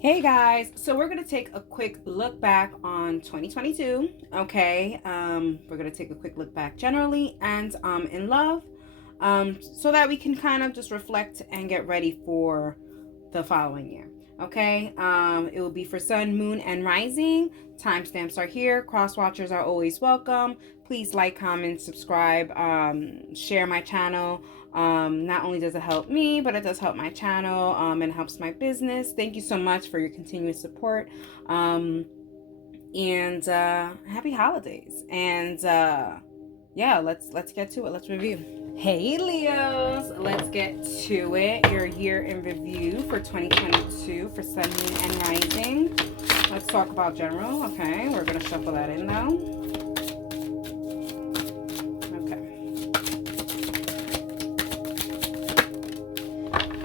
Hey guys, so we're going to take a quick look back on 2022, okay? We're going to take a quick look back generally and in love, so that we can kind of just reflect and get ready for the following year, okay? It will be for sun, moon, and rising. Timestamps are here. Cross watchers are always welcome. Please like, comment, subscribe, share my channel. Not only does it help me, but it does help my channel, and helps my business. Thank you so much for your continuous support. And happy holidays. And yeah, let's get to it. Let's review. Hey Leos, let's get to it. Your year in review for 2022 for sun, moon, and rising. Let's talk about general. Okay, we're gonna shuffle that in though.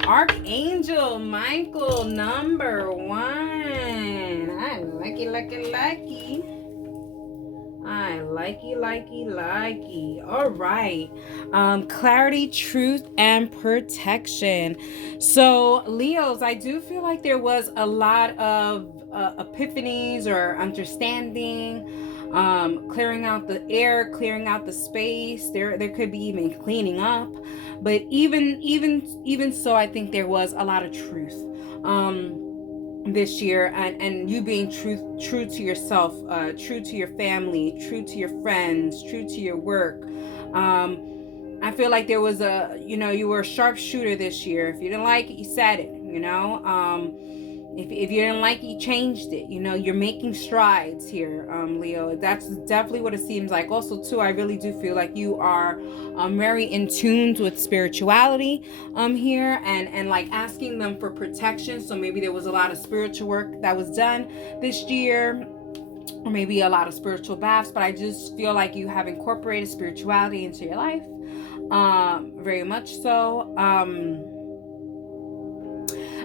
Archangel Michael, number 1. I likey. I likey. All right. Clarity, truth, and protection. So, Leos, I do feel like there was a lot of epiphanies or understanding, clearing out the air, clearing out the space. There could be even cleaning up. But even so, I think there was a lot of truth this year, and you being true to yourself, true to your family, true to your friends, true to your work. I feel like there was you were a sharpshooter this year. If you didn't like it, you said it. If you didn't like it, you changed it. You're making strides here, Leo. That's definitely what it seems like. Also, too, I really do feel like you are very in tune with spirituality here, and like asking them for protection. So maybe there was a lot of spiritual work that was done this year, or maybe a lot of spiritual baths. But I just feel like you have incorporated spirituality into your life, very much so.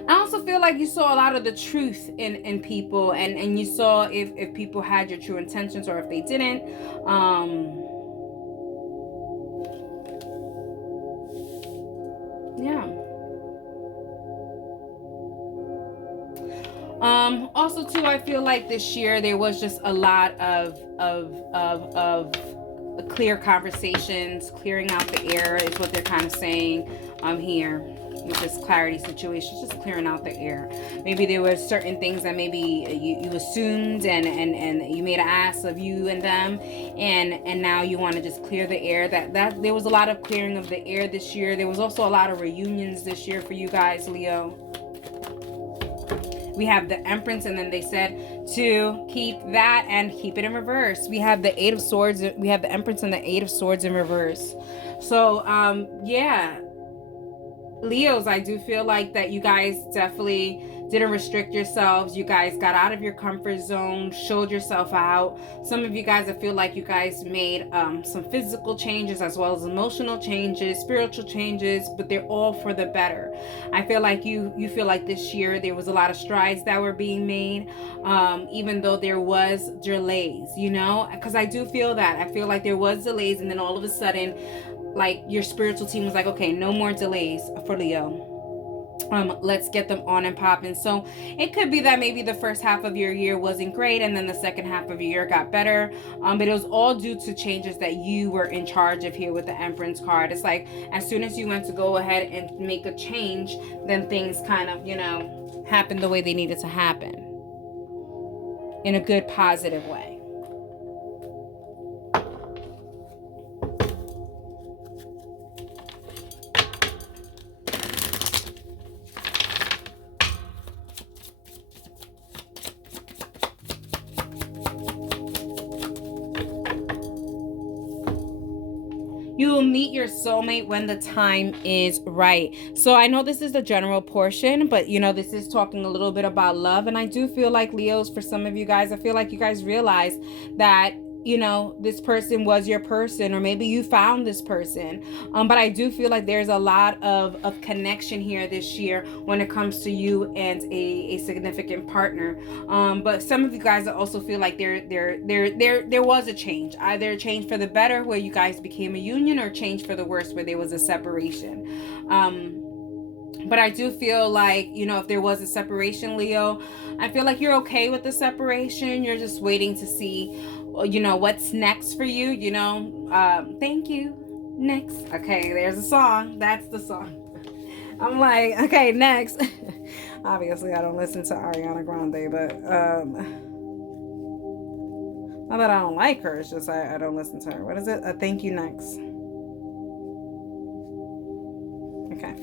I also feel like you saw a lot of the truth in people, and you saw if people had your true intentions or if they didn't. Yeah. Also too, I feel like this year there was just a lot of clear conversations, clearing out the air is what they're kind of saying here. With this clarity situation, just clearing out the air. Maybe there were certain things that maybe you assumed and you made an ass of you and them, and now you want to just clear the air. That there was a lot of clearing of the air this year. There was also a lot of reunions this year for you guys, Leo. We have the Empress, and then they said to keep that and keep it in reverse. We have the Eight of Swords. We have the Empress and the Eight of Swords in reverse. So yeah, Leos, I do feel like that you guys definitely didn't restrict yourselves. You guys got out of your comfort zone, showed yourself out. Some of you guys, I feel like you guys made some physical changes as well as emotional changes, spiritual changes, but they're all for the better. I feel like you feel like this year there was a lot of strides that were being made, even though there was delays, because I do feel that. I feel like there was delays, and then all of a sudden, like, your spiritual team was like, okay, no more delays for Leo. Let's get them on and popping. So it could be that maybe the first half of your year wasn't great, and then the second half of your year got better. But it was all due to changes that you were in charge of here with the Empress card. It's like as soon as you went to go ahead and make a change, then things kind of, happened the way they needed to happen, in a good, positive way. You will meet your soulmate when the time is right. So I know this is the general portion, but this is talking a little bit about love. And I do feel like, Leos, for some of you guys, I feel like you guys realize that this person was your person, or maybe you found this person. But I do feel like there's a lot of connection here this year when it comes to you and a significant partner. But some of you guys also feel like there was a change, either a change for the better where you guys became a union, or change for the worse where there was a separation. But I do feel like, if there was a separation, Leo, I feel like you're okay with the separation. You're just waiting to see, what's next for you, thank you. Next. Okay, there's a song. That's the song. I'm like, okay, next. Obviously, I don't listen to Ariana Grande, but not that I don't like her. It's just I don't listen to her. What is it? Thank you, next. Okay.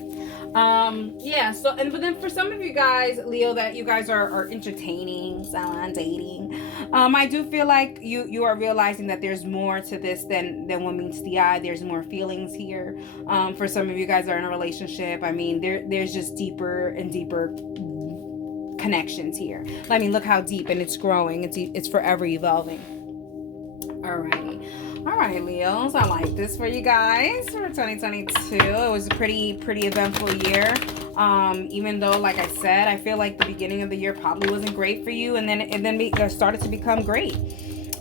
Yeah, so but then for some of you guys, Leo, that you guys are entertaining someone, dating, I do feel like you are realizing that there's more to this than what meets the eye. There's more feelings here. For some of you guys that are in a relationship, I mean, there's just deeper and deeper connections here. I mean, look how deep, and it's growing. It's forever evolving. All right, Leos, I like this for you guys for 2022. It was a pretty eventful year. Even though, like I said, I feel like the beginning of the year probably wasn't great for you, and then it started to become great.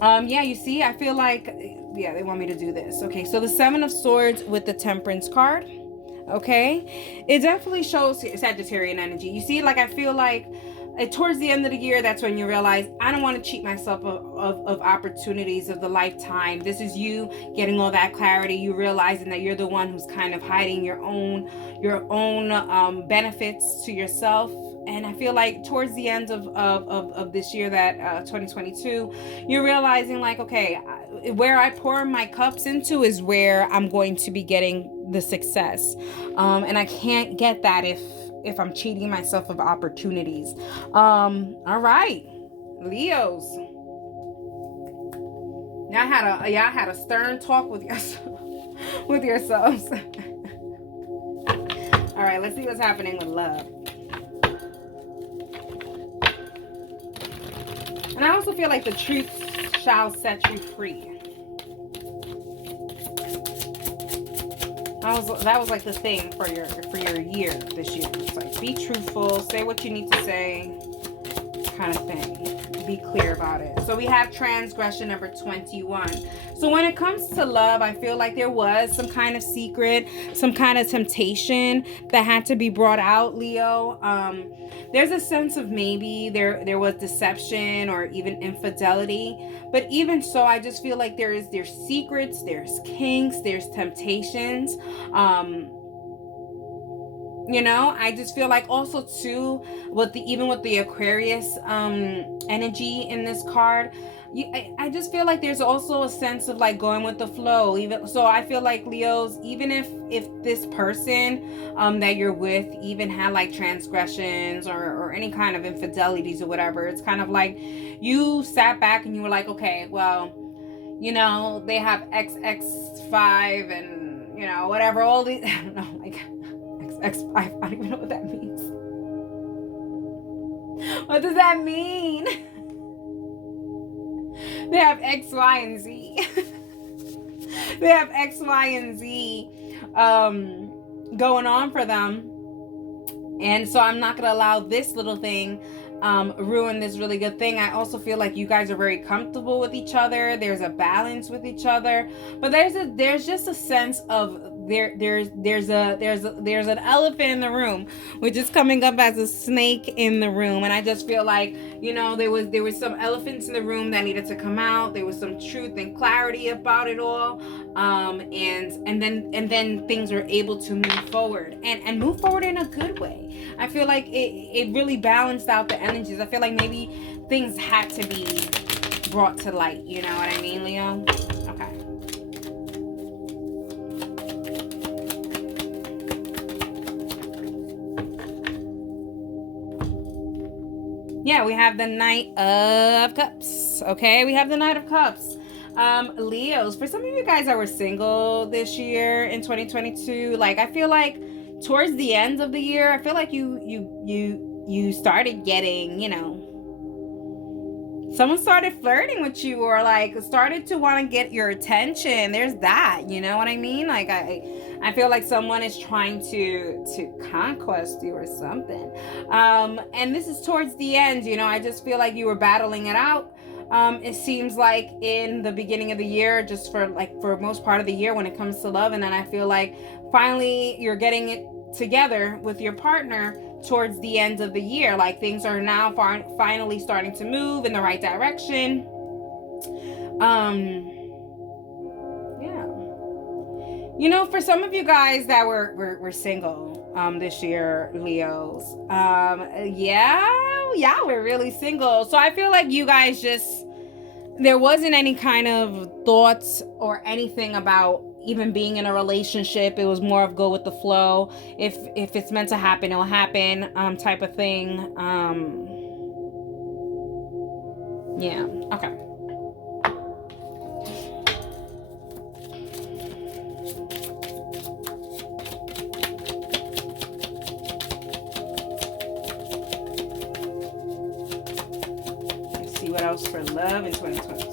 Yeah, you see, I feel like, yeah, they want me to do this. Okay, so the 7 of Swords with the Temperance card. Okay, it definitely shows Sagittarian energy. You see, like, I feel like towards the end of the year, that's when you realize, I don't want to cheat myself of opportunities of the lifetime. This is you getting all that clarity, you realizing that you're the one who's kind of hiding your own benefits to yourself. And I feel like towards the end of this year, that 2022, you're realizing, like, okay, where I pour my cups into is where I'm going to be getting the success. And I can't get that if I'm cheating myself of opportunities. All right, Leos. Y'all had a stern talk with yourselves. All right, let's see what's happening with love. And I also feel like the truth shall set you free. That was like the thing for your year this year. It's like, be truthful, say what you need to say, kind of thing. Be clear about it. So we have transgression number 21. So when it comes to love, I feel like there was some kind of secret, some kind of temptation that had to be brought out, Leo. There's a sense of maybe there was deception or even infidelity. But even so, I just feel like there's secrets, there's kinks, there's temptations. I just feel like also too, with the Aquarius energy in this card, I just feel like there's also a sense of like going with the flow. Even so, I feel like, Leos, even if this person that you're with even had like transgressions or any kind of infidelities or whatever, it's kind of like you sat back and you were like, okay, well, they have XX5 and whatever, all these, I don't know, like XX5, I don't even know what that means. What does that mean? They have X, Y, and Z. They have X, Y, and Z going on for them. And so I'm not going to allow this little thing ruin this really good thing. I also feel like you guys are very comfortable with each other. There's a balance with each other. But there's just a sense of there's an elephant in the room, which is coming up as a snake in the room. And I just feel like, there was some elephants in the room that needed to come out. There was some truth and clarity about it all. And then things were able to move forward and move forward in a good way. I feel like it really balanced out the energies. I feel like maybe things had to be brought to light. You know what I mean, Leo? Okay. Yeah, we have the Knight of Cups. Okay, we have the Knight of Cups. Leos, for some of you guys that were single this year in 2022, like, I feel like towards the end of the year, I feel like you started getting, someone started flirting with you, or like started to want to get your attention. There's that, you know what I mean? Like, I feel like someone is trying to conquest you or something. And this is towards the end, I just feel like you were battling it out. It seems like in the beginning of the year, just for most part of the year when it comes to love. And then I feel like finally you're getting it together with your partner towards the end of the year. Like things are now finally starting to move in the right direction. Yeah. You know, for some of you guys that were single this year, Leos, yeah, we're really single. So I feel like you guys just, there wasn't any kind of thoughts or anything about even being in a relationship. It was more of go with the flow. If it's meant to happen, it'll happen, type of thing. Yeah. Okay. Let's see what else for love in 2022.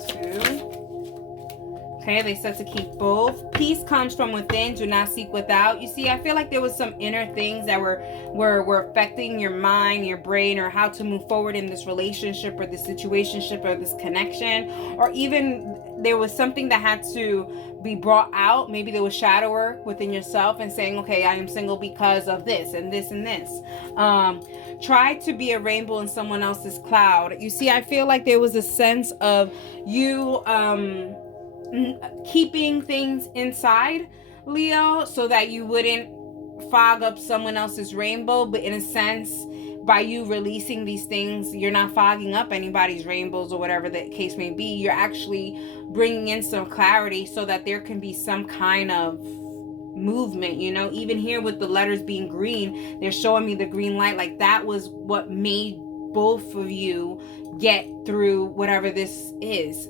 Okay, they said to keep both. Peace comes from within, do not seek without. You see, I feel like there was some inner things that were affecting your mind, your brain, or how to move forward in this relationship or this situationship or this connection. Or even there was something that had to be brought out. Maybe there was shadow work within yourself and saying, okay, I am single because of this and this and this. Try to be a rainbow in someone else's cloud. You see, I feel like there was a sense of you keeping things inside, Leo, so that you wouldn't fog up someone else's rainbow. But in a sense, by you releasing these things, you're not fogging up anybody's rainbows or whatever the case may be. You're actually bringing in some clarity so that there can be some kind of movement. You know, even here with the letters being green, they're showing me the green light. Like that was what made both of you get through whatever this is.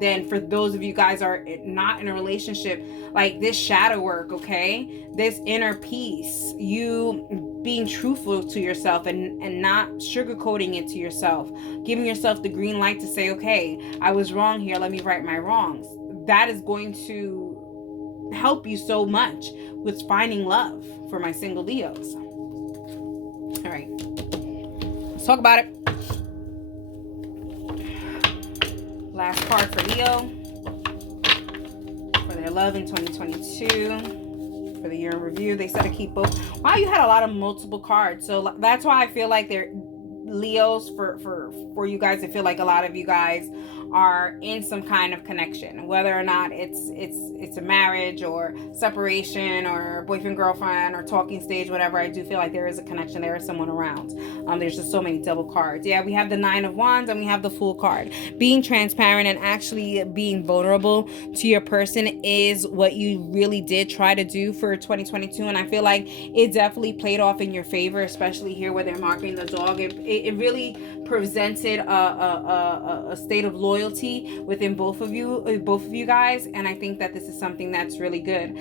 Then for those of you guys are not in a relationship, like this shadow work, okay, this inner peace, you being truthful to yourself and not sugarcoating it to yourself, giving yourself the green light to say, okay, I was wrong here, let me right my wrongs. That is going to help you so much with finding love for my single Leos. All right, let's talk about it. Last card for Leo for their love in 2022 for the year in review. They said to keep both. Wow, you had a lot of multiple cards, so that's why I feel like they're Leos for you guys. I feel like a lot of you guys are in some kind of connection, whether or not it's a marriage or separation or boyfriend girlfriend or talking stage, whatever. I do feel like there is a connection, there is someone around. There's just so many double cards. Yeah, we have the 9 of Wands and we have the Fool card. Being transparent and actually being vulnerable to your person is what you really did try to do for 2022, and I feel like it definitely played off in your favor, especially here where they're marking the dog. It really presented a state of loyalty within both of you guys, and I think that this is something that's really good.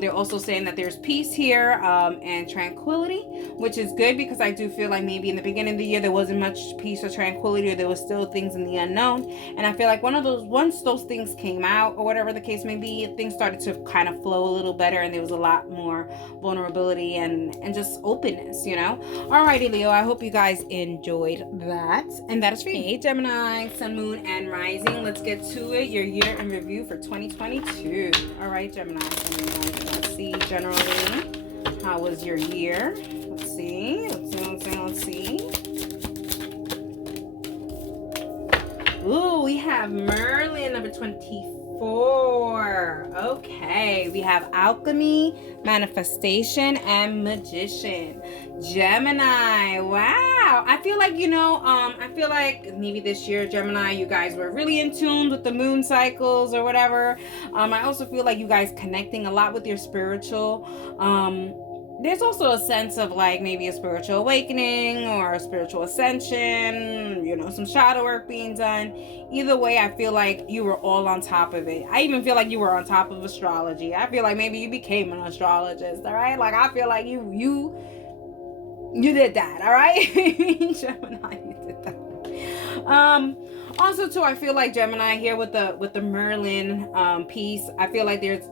They're also saying that there's peace here and tranquility, which is good, because I do feel like maybe in the beginning of the year there wasn't much peace or tranquility, or there was still things in the unknown, and I feel like once those things came out or whatever the case may be, things started to kind of flow a little better, and there was a lot more vulnerability and just openness, you know. Alrighty, Leo, I hope you guys enjoyed that, and that is for you. Hey, Gemini, Sun, Moon, and Rising. Let's get to it. Your year in review for 2022. All right, Gemini, Sun, Moon, Rising. Let's see generally how was your year. Let's see. Ooh, we have Merlin, number 24. Okay, we have Alchemy, Manifestation, and Magician. Gemini, wow. I feel like, I feel like maybe this year, Gemini, you guys were really in tune with the moon cycles or whatever. I also feel like you guys connecting a lot with your spiritual. There's also a sense of like maybe a spiritual awakening or a spiritual ascension, some shadow work being done. Either way, I feel like you were all on top of it. I even feel like you were on top of astrology. I feel like maybe you became an astrologist, all right? Like, I feel like you did that, all right? Gemini, you did that. Also too, I feel like Gemini here with the Merlin piece, I feel like there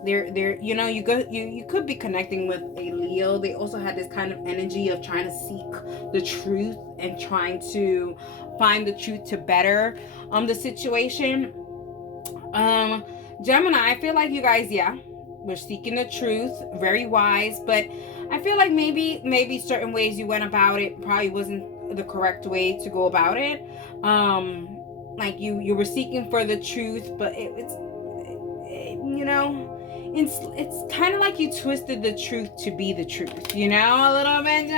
you could be connecting with a Leo. They also had this kind of energy of trying to seek the truth and trying to find the truth to better the situation. Gemini, I feel like you guys, We're seeking the truth. Very wise, but I feel like maybe certain ways you went about it probably wasn't the correct way to go about it. Like you were seeking for the truth, but it's kind of like you twisted the truth to be the truth, a little bit,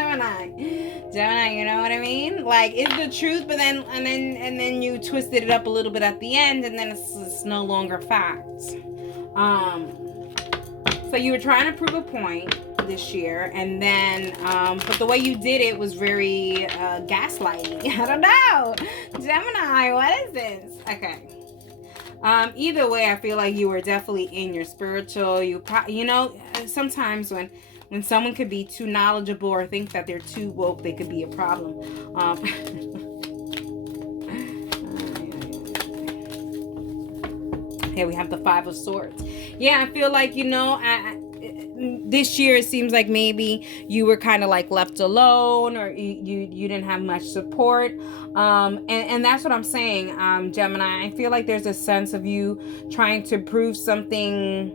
Gemini, you know what I mean? Like, it's the truth, but then you twisted it up a little bit at the end, and then it's no longer facts. So you were trying to prove a point this year, and then but the way you did it was very gaslighting. I don't know, Gemini, what is this? Okay. Either way, I feel like you were definitely in your spiritual. Sometimes when someone could be too knowledgeable or think that they're too woke, they could be a problem. Here we have the Five of Swords. Yeah, I feel like, this year it seems like maybe you were kind of like left alone, or you didn't have much support. And that's what I'm saying, Gemini. I feel like there's a sense of you trying to prove something.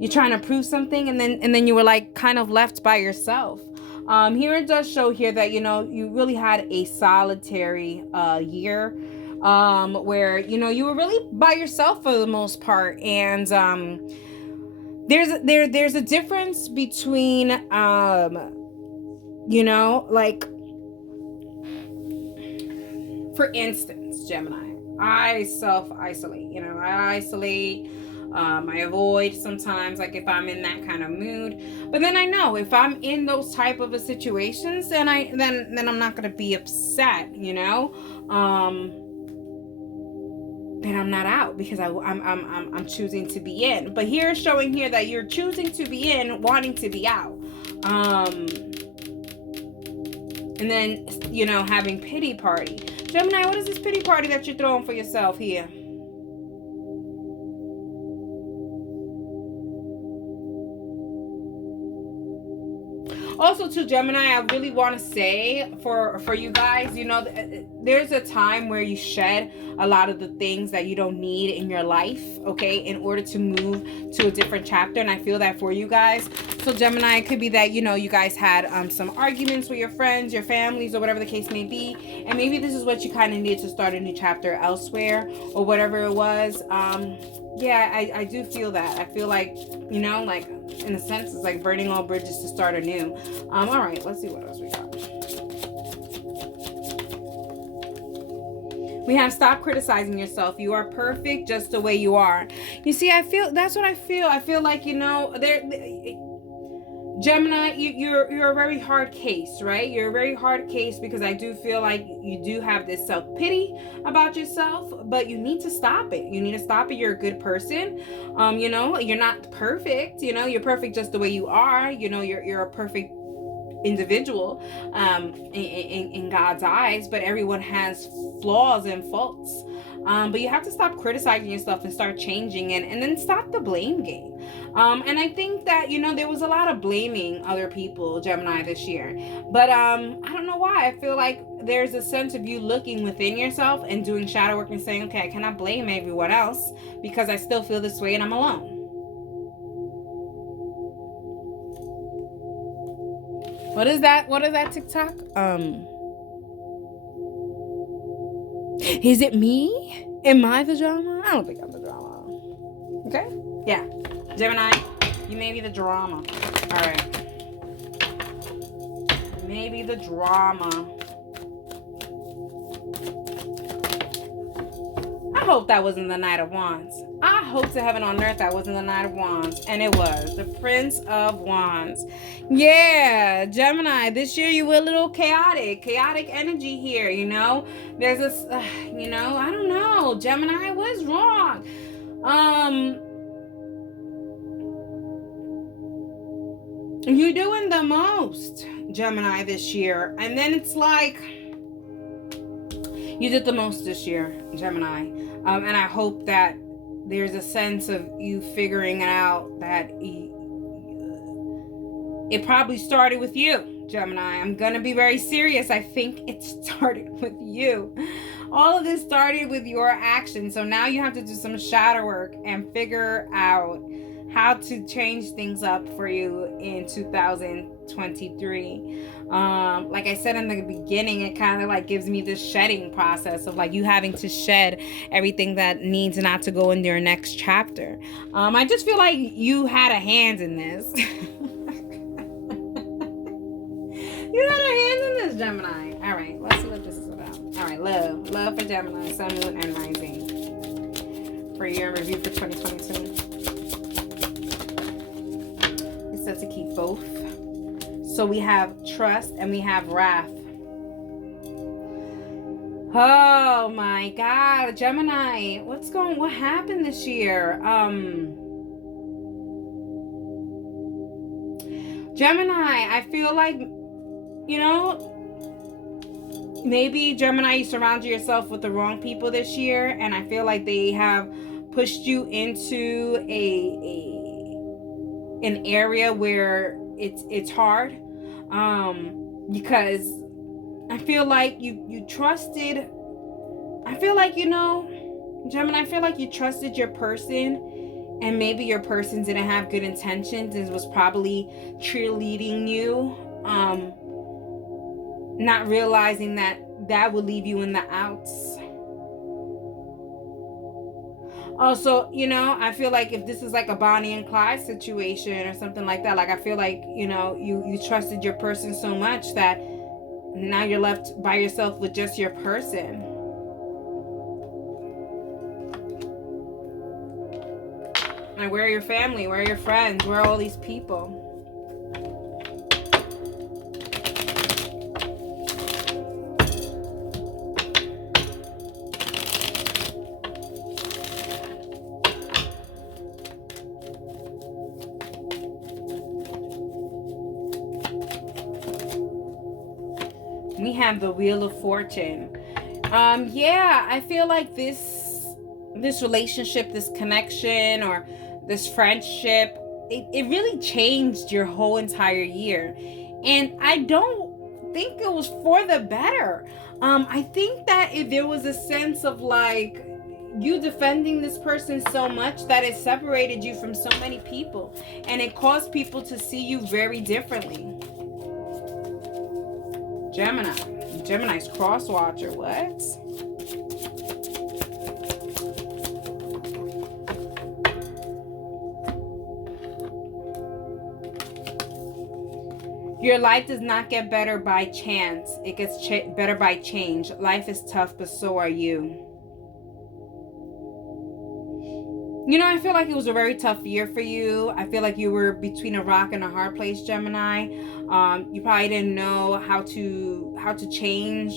You're trying to prove something, and then you were like kind of left by yourself. Here it does show here that, you really had a solitary year, where, you were really by yourself for the most part. And there's a difference between, like, for instance, Gemini, I self-isolate, I isolate, I avoid sometimes, like if I'm in that kind of mood. But then I know if I'm in those type of situations, then I'm not going to be upset, then I'm not out, because I'm choosing to be in. But here it's showing here that you're choosing to be in, wanting to be out. And then, having pity party. Gemini, what is this pity party that you're throwing for yourself here? Also, to Gemini, I really want to say for you guys, there's a time where you shed a lot of the things that you don't need in your life, okay, in order to move to a different chapter. And I feel that for you guys. So Gemini, it could be that, you guys had some arguments with your friends, your families, or whatever the case may be. And maybe this is what you kind of need to start a new chapter elsewhere, or whatever it was. Yeah, I do feel that. I feel like, like, in a sense, it's like burning all bridges to start anew. All right, let's see what else we got. We have stop criticizing yourself. You are perfect just the way you are. You see, that's what I feel. I feel like, Gemini, you're a very hard case, right? You're a very hard case, because I do feel like you do have this self-pity about yourself, but you need to stop it. You need to stop it. You're a good person. You're not perfect. You're perfect just the way you are. You're a perfect individual in God's eyes, but everyone has flaws and faults. But you have to stop criticizing yourself and start changing, and then stop the blame game. And I think that, there was a lot of blaming other people, Gemini, this year. But I don't know why. I feel like there's a sense of you looking within yourself and doing shadow work and saying, okay, I cannot blame everyone else, because I still feel this way and I'm alone. What is that? What is that TikTok? Is it me? Am I the drama? I don't think I'm the drama. Okay? Yeah. Gemini, you may be the drama. All right. Maybe the drama. I hope that wasn't the Knight of Wands. I hope to heaven on earth that wasn't the Knight of Wands. And it was. The Prince of Wands. Yeah, Gemini, this year you were a little chaotic. Chaotic energy here, There's this, I don't know. Gemini, what's wrong? You're doing the most, Gemini, this year. And then it's like, you did the most this year, Gemini. And I hope that there's a sense of you figuring out that it probably started with you, Gemini. I'm going to be very serious. I think it started with you. All of this started with your action. So now you have to do some shadow work and figure out how to change things up for you in 2023. Like I said in the beginning, it kind of like gives me this shedding process of like you having to shed everything that needs not to go into your next chapter. I just feel like you had a hand in this. You had a hand in this, Gemini. All right, let's see what this is about. All right, love for Gemini, Sun, Moon, and Rising for your review for 2022. It said to keep both. So we have trust and we have wrath. Oh my God, Gemini, what happened this year? Gemini, I feel like, maybe Gemini, you surrounded yourself with the wrong people this year, and I feel like they have pushed you into an area where it's hard, because I feel like you trusted. I feel like, Gemini, I feel like you trusted your person, and maybe your person didn't have good intentions and was probably cheerleading you, not realizing that would leave you in the outs. Also, I feel like if this is like a Bonnie and Clyde situation or something like that, like I feel like, you trusted your person so much that now you're left by yourself with just your person. Like, where are your family? Where are your friends? Where are all these people? We have the Wheel of Fortune. Yeah, I feel like this relationship, this connection, or this friendship, it really changed your whole entire year. And I don't think it was for the better. I think that if there was a sense of like you defending this person so much that it separated you from so many people, and it caused people to see you very differently. Gemini's cross watcher. What? Your life does not get better by chance. It gets better by change. Life is tough, but so are you. I feel like it was a very tough year for you. I feel like you were between a rock and a hard place, Gemini. You probably didn't know how to change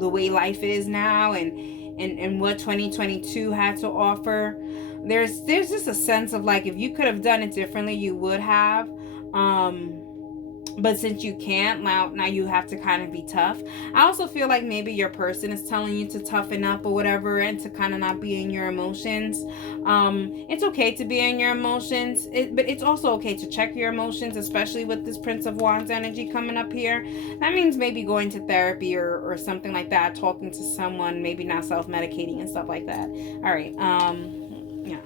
the way life is now, and what 2022 had to offer. There's just a sense of like, if you could have done it differently, you would have. But since you can't, now you have to kind of be tough. I also feel like maybe your person is telling you to toughen up or whatever, and to kind of not be in your emotions. It's okay to be in your emotions, but it's also okay to check your emotions, especially with this Prince of Wands energy coming up here. That means maybe going to therapy or something like that, talking to someone, maybe not self-medicating and stuff like that. All right. Yeah.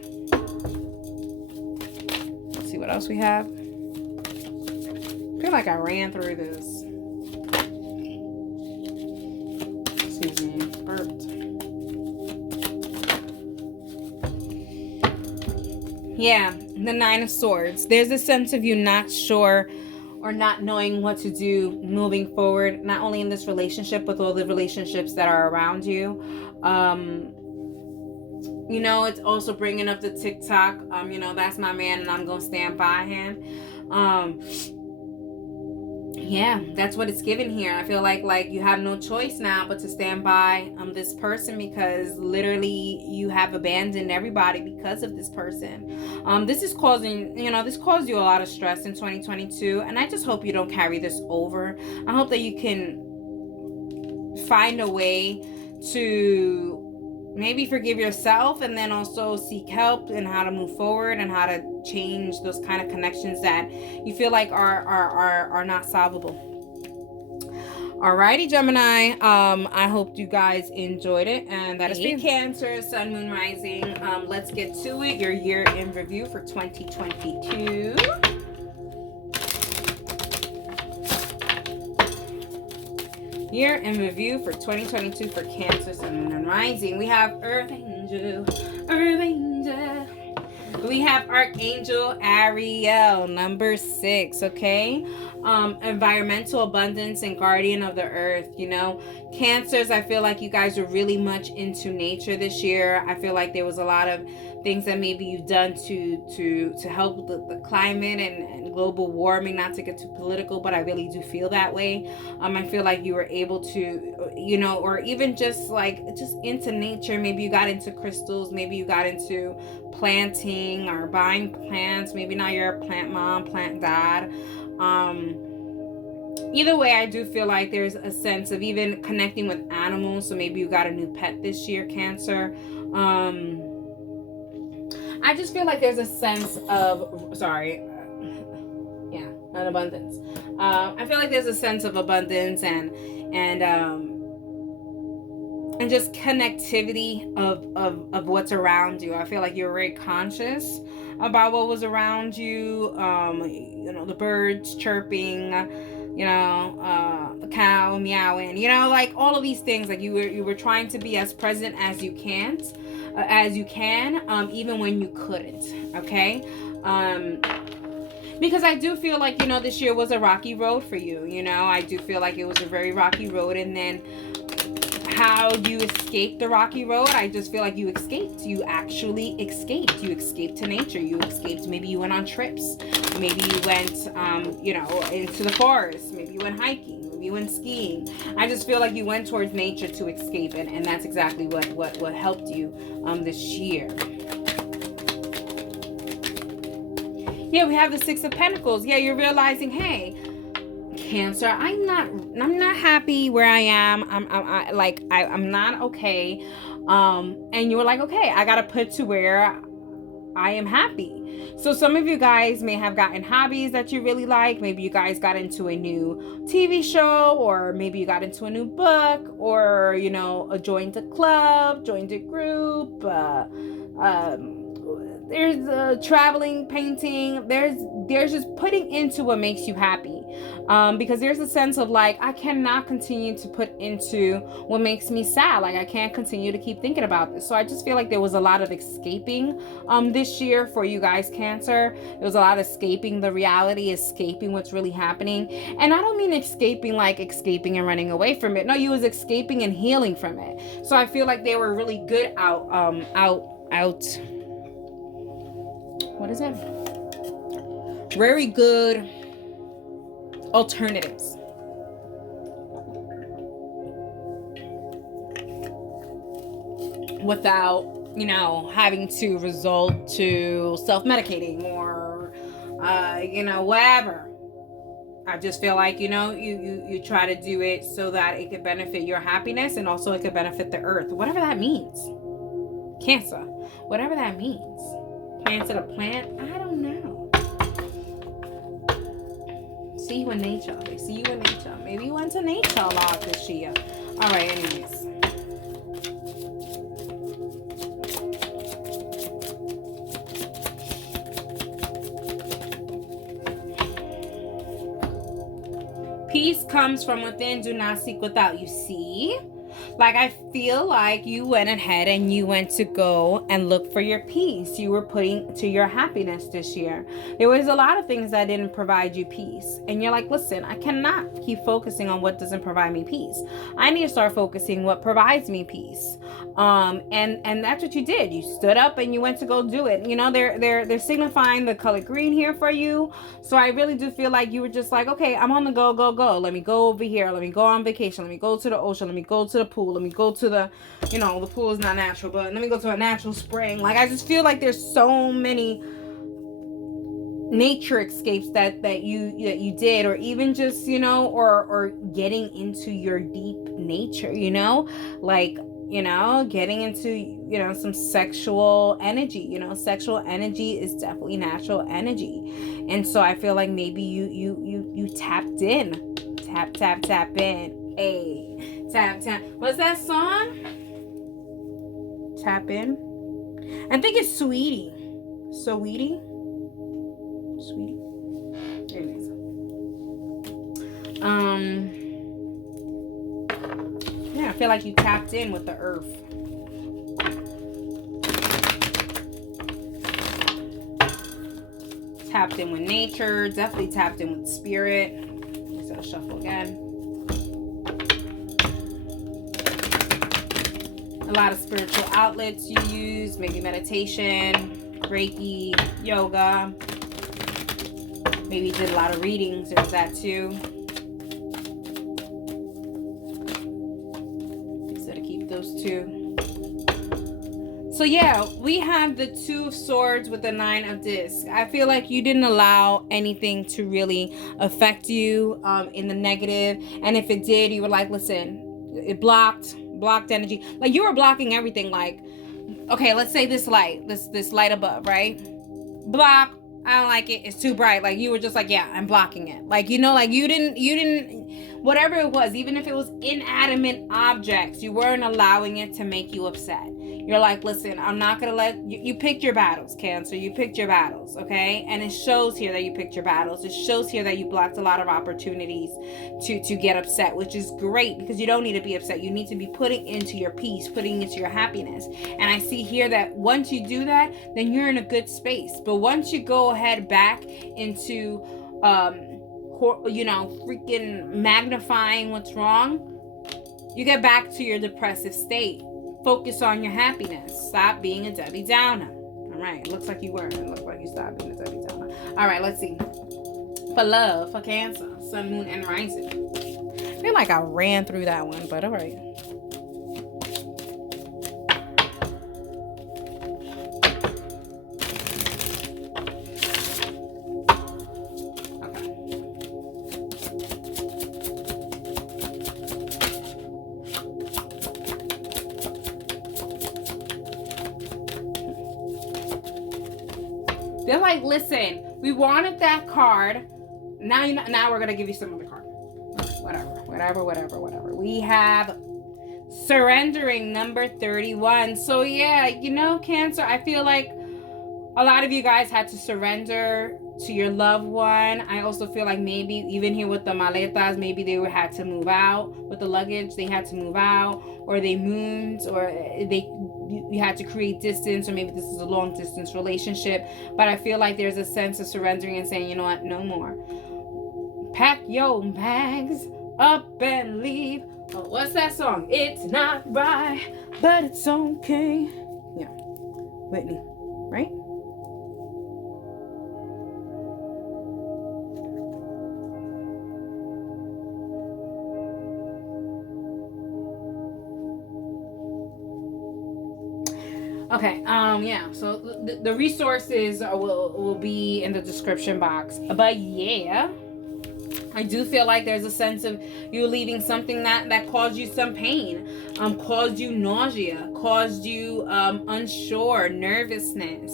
Let's see what else we have. I feel like I ran through this. Excuse me, burped. Yeah, the Nine of Swords. There's a sense of you not sure or not knowing what to do moving forward, not only in this relationship, but all the relationships that are around you. It's also bringing up the TikTok. That's my man, and I'm gonna stand by him. Yeah, that's what it's given here. I feel like you have no choice now but to stand by this person, because literally you have abandoned everybody because of this person. This caused you a lot of stress in 2022, and I just hope you don't carry this over. I hope that you can find a way to maybe forgive yourself, and then also seek help in how to move forward and how to change those kind of connections that you feel like are not solvable. Alrighty, Gemini. I hope you guys enjoyed it, and that is for you. Cancer, Sun, Moon, Rising. Let's get to it. Your year in review for 2022. Year in review for 2022 for Cancer, Sun, Moon, and Rising. We have Earth Angel, Earth Angel. We have Archangel Ariel, number 6, okay? Environmental abundance and guardian of the earth, you know. Cancers, I feel like you guys are really much into nature this year. I feel like there was a lot of things that maybe you've done to help the climate and global warming, not to get too political, but I really do feel that way. I feel like you were able to, you know, or even just into nature. Maybe you got into crystals, maybe you got into planting or buying plants. Maybe now you're a plant mom, plant dad. Either way, I do feel like there's a sense of even connecting with animals. So maybe you got a new pet this year, Cancer. I just feel like there's a sense of, an abundance. I feel like there's a sense of abundance and just connectivity of what's around you. I feel like you're very conscious about what was around you. You know, the birds chirping, you know, the cow meowing, you know, like all of these things. Like you were trying to be as present as you can, even when you couldn't. Okay. Because I do feel like, you know, this year was a rocky road for you. You know, I do feel like it was a very rocky road, and then how you escaped the rocky road, I just feel like you escaped. You actually escaped. You escaped to nature. You escaped. Maybe you went on trips. Maybe you went, you know, into the forest. Maybe you went hiking. Maybe you went skiing. I just feel like you went towards nature to escape, and that's exactly what helped you this year. Yeah, we have the Six of Pentacles. Yeah, you're realizing, hey, Cancer, I'm not happy where I am. I'm not okay. And you were like, okay, I gotta put to where I am happy. So some of you guys may have gotten hobbies that you really like. Maybe you guys got into a new TV show, or maybe you got into a new book, or, you know, joined a club, joined a group. There's traveling, painting. There's just putting into what makes you happy, because there's a sense of like, I cannot continue to put into what makes me sad. Like I can't continue to keep thinking about this. So I just feel like there was a lot of escaping this year for you guys, Cancer. There was a lot of escaping the reality, escaping what's really happening. And I don't mean escaping like escaping and running away from it. No, you was escaping and healing from it. So I feel like they were really good out. What is it? Very good alternatives. Without, you know, having to resort to self-medicating or, you know, whatever. I just feel like, you know, you try to do it so that it could benefit your happiness, and also it could benefit the earth. Whatever that means. Cancer. Whatever that means. Planted a plant? I don't know. See you in nature. They see you in nature. Maybe you went to nature a lot this year. All right, anyways. Peace comes from within. Do not seek without. You see? Like, I feel like you went ahead and you went to go and look for your peace. You were putting to your happiness this year. There was a lot of things that didn't provide you peace. And you're like, listen, I cannot keep focusing on what doesn't provide me peace. I need to start focusing what provides me peace. And that's what you did. You stood up and you went to go do it. You know, they're signifying the color green here for you. So I really do feel like you were just like, okay, I'm on the go. Let me go over here. Let me go on vacation. Let me go to the ocean. Let me go to the pool. Let me go to the, you know, the pool is not natural, but let me go to a natural spring. Like, I just feel like there's so many nature escapes that you did, or even just, you know, or getting into your deep nature, you know, like, you know, getting into, you know, some sexual energy. You know, sexual energy is definitely natural energy. And so I feel like maybe you tapped in, tap in. Hey, tap, tap. What's that song? Tap in. I think it's Sweetie. Sweetie? Sweetie? Anyways. Yeah, I feel like you tapped in with the earth. Tapped in with nature. Definitely tapped in with spirit. So I'll shuffle again. A lot of spiritual outlets you use, maybe meditation, Reiki, yoga. Maybe you did a lot of readings, there's that too. So to keep those two. So yeah, we have the Two of Swords with the Nine of Discs. I feel like you didn't allow anything to really affect you in the negative. And if it did, you were like, listen, it blocked energy. Like you were blocking everything. Like, okay, let's say this light above, right? Block. I don't like it. It's too bright. Like you were just like, yeah, I'm blocking it. Like, you know, like you didn't, whatever it was, even if it was inanimate objects, you weren't allowing it to make you upset. You're like, listen, I'm not going to let you picked your battles, Cancer. You picked your battles. Okay. And it shows here that you picked your battles. It shows here that you blocked a lot of opportunities to get upset, which is great because you don't need to be upset. You need to be putting into your peace, putting into your happiness. And I see here that once you do that, then you're in a good space. But once you go ahead back into, you know, freaking magnifying what's wrong, you get back to your depressive state. Focus on your happiness. Stop being a Debbie Downer. All right. Looks like you were. It looks like you stopped being a Debbie Downer. All right. Let's see. For love, for Cancer, Sun, Moon, and Rising. I feel like I ran through that one, but all right. They're like, listen, we wanted that card. Now we're gonna give you some other card. Whatever. We have surrendering, number 31. So yeah, you know, Cancer, I feel like a lot of you guys had to surrender to your loved one. I also feel like maybe even here with the maletas, maybe they had to move out with the luggage. They had to move out, or they moved, or you had to create distance, or maybe this is a long distance relationship. But I feel like there's a sense of surrendering and saying, you know what, no more. Pack your bags up and leave. Oh, what's that song? It's not right, but it's okay. Yeah, Whitney, right? Okay, yeah, so the resources will be in the description box. But yeah, I do feel like there's a sense of you leaving something that caused you some pain, caused you nausea, caused you unsure, nervousness.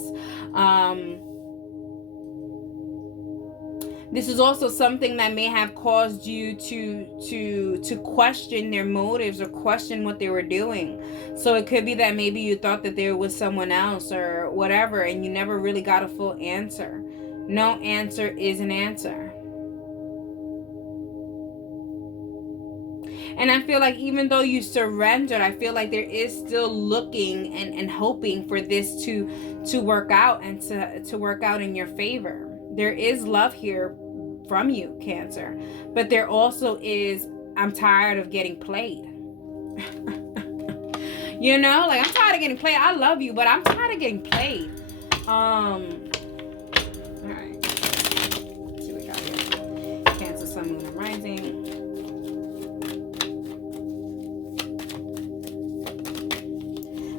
This is also something that may have caused you to question their motives or question what they were doing. So it could be that maybe you thought that there was someone else or whatever, and you never really got a full answer. No answer is an answer. And I feel like even though you surrendered, I feel like there is still looking and hoping for this to work out and to work out in your favor. There is love here from you, Cancer. But there also is, I'm tired of getting played. You know, like I'm tired of getting played. I love you, but I'm tired of getting played. All right. Let's see what we got here. Cancer, Sun, Moon, and Rising.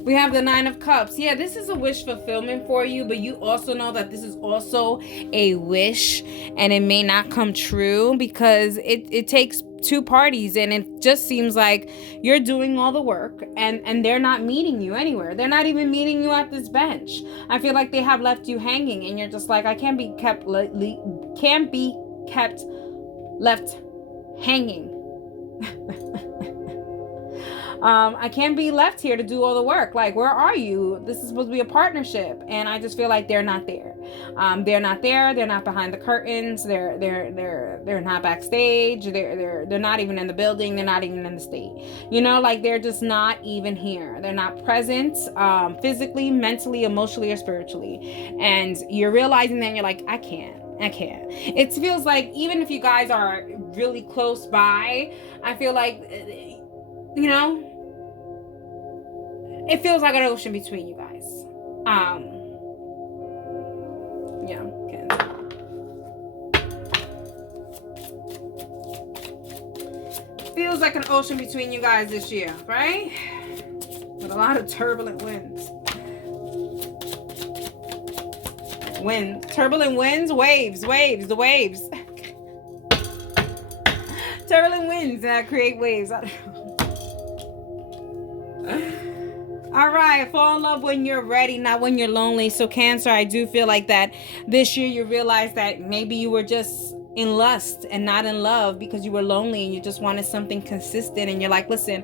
We have the Nine of Cups. Yeah, this is a wish fulfillment for you, but you also know that this is also a wish and it may not come true because it takes two parties, and it just seems like you're doing all the work and they're not meeting you anywhere. They're not even meeting you at this bench. I feel like they have left you hanging and you're just like, I can't be kept left hanging. I can't be left here to do all the work. Like, where are you? This is supposed to be a partnership, and I just feel like they're not there. They're not there. They're not behind the curtains. They're not backstage. They're not even in the building. They're not even in the state. You know, like they're just not even here. They're not present, physically, mentally, emotionally, or spiritually. And you're realizing that, and you're like, I can't. It feels like even if you guys are really close by, I feel like, you know, it feels like an ocean between you guys. Yeah. Okay. Feels like an ocean between you guys this year, right? With a lot of turbulent winds. Turbulent winds, waves, the waves. Turbulent winds that create waves. All right, fall in love when you're ready, not when you're lonely. So Cancer, I do feel like that this year you realize that maybe you were just in lust and not in love because you were lonely and you just wanted something consistent, and you're like, listen,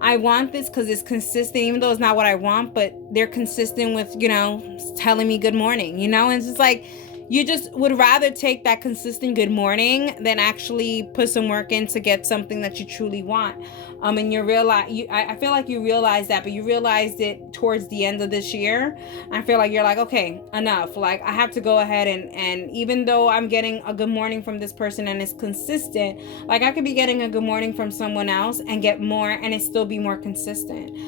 I want this because it's consistent, even though it's not what I want, but they're consistent with, you know, telling me good morning, you know, and it's just like, you just would rather take that consistent good morning than actually put some work in to get something that you truly want. And I feel like you realize that, but you realized it towards the end of this year. I feel like you're like, okay, enough. Like, I have to go ahead and even though I'm getting a good morning from this person and it's consistent, like I could be getting a good morning from someone else and get more and it still be more consistent.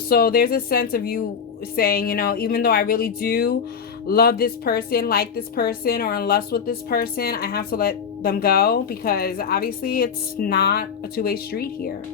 So there's a sense of you saying, you know, even though I really do love this person, like this person, or in lust with this person, I have to let them go because obviously it's not a two-way street here.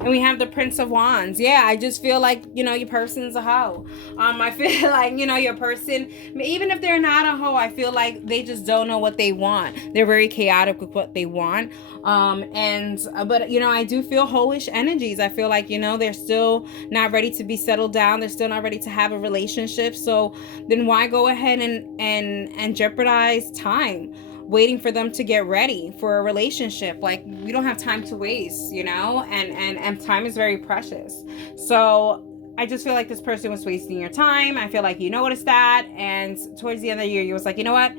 And we have the Prince of Wands. Yeah, I just feel like, you know, your person's a hoe. I feel like, you know, your person, even if they're not a hoe, I feel like they just don't know what they want. They're very chaotic with what they want. But, you know, I do feel hoish energies. I feel like, you know, they're still not ready to be settled down. They're still not ready to have a relationship. So then why go ahead and jeopardize time waiting for them to get ready for a relationship? Like, we don't have time to waste, you know, and time is very precious. So I just feel like this person was wasting your time. I feel like you noticed that, and towards the end of the year you was like, you know what,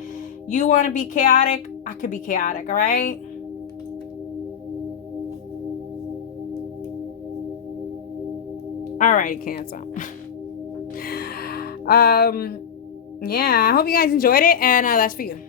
you want to be chaotic, I could be chaotic. All right, Cancer. Yeah, I hope you guys enjoyed it, and that's for you.